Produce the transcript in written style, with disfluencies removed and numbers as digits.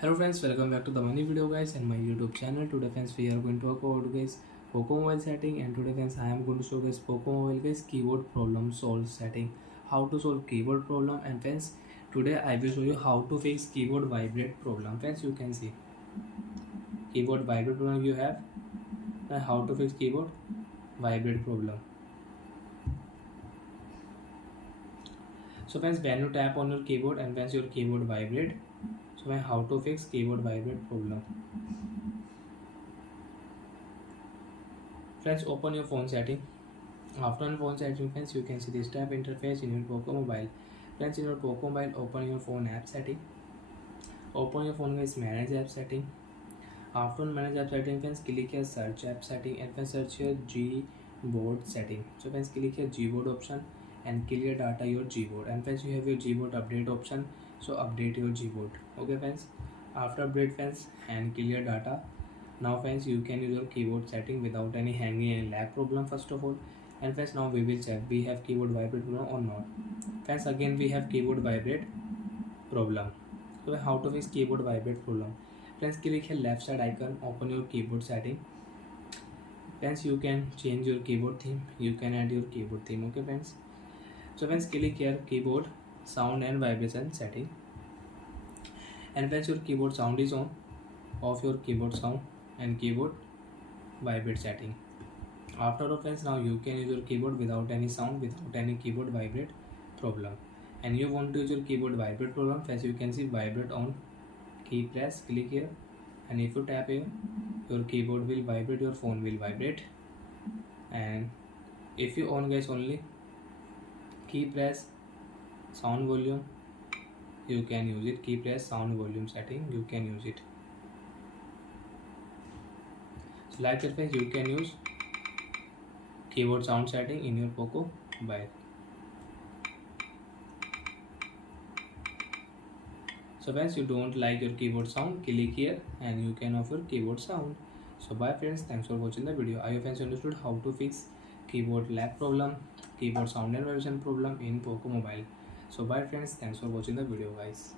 Hello friends, welcome back to the money video guys and my YouTube channel. Today friends we are going to talk about guys Poco mobile setting, and today friends I am going to show guys Poco mobile guys keyboard problem solve setting, how to solve keyboard problem. And friends today I will show you how to fix keyboard vibrate problem. Friends you can see keyboard vibrate problem you have, and how to fix keyboard vibrate problem. So friends, when you tap on your keyboard and once your keyboard vibrate, so how to fix keyboard vibrate problem. Friends, open your phone setting. After on phone setting friends, you can see this tab interface in your Poco mobile. Friends, in your Poco mobile, open your phone app setting. Open your phone guys, manage app setting. After manage app setting friends, click here search app setting and friends search here Gboard setting. So friends, click here Gboard option and clear data your Gboard. And friends, you have your Gboard update option, so update your Gboard. Okay friends, after update friends and clear data, now friends you can use your keyboard setting without any hanging and lag problem first of all. And friends, now we will check we have keyboard vibrate problem or not. Friends, again we have keyboard vibrate problem. So how to fix keyboard vibrate problem? Friends, click here left side icon, open your keyboard setting. Friends, you can change your keyboard theme, you can add your keyboard theme. Okay friends, so friends click here keyboard sound and vibration setting. And once your keyboard sound is on, off your keyboard sound and keyboard vibrate setting. After all friends, now you can use your keyboard without any sound, without any keyboard vibrate problem. And you want to use your keyboard vibrate problem, as you can see vibrate on key press, click here, and if you tap here your keyboard will vibrate, your phone will vibrate. And if you on guys only key press sound volume, you can use it. Key press sound volume setting, you can use it. So like that friends, you can use keyboard sound setting in your Poco mobile. So friends, you don't like your keyboard sound, click here and you can off your keyboard sound. So bye friends, thanks for watching the video. I hope friends understood how to fix keyboard lag problem, keyboard sound and vibration problem in Poco mobile. So bye friends, thanks for watching the video guys.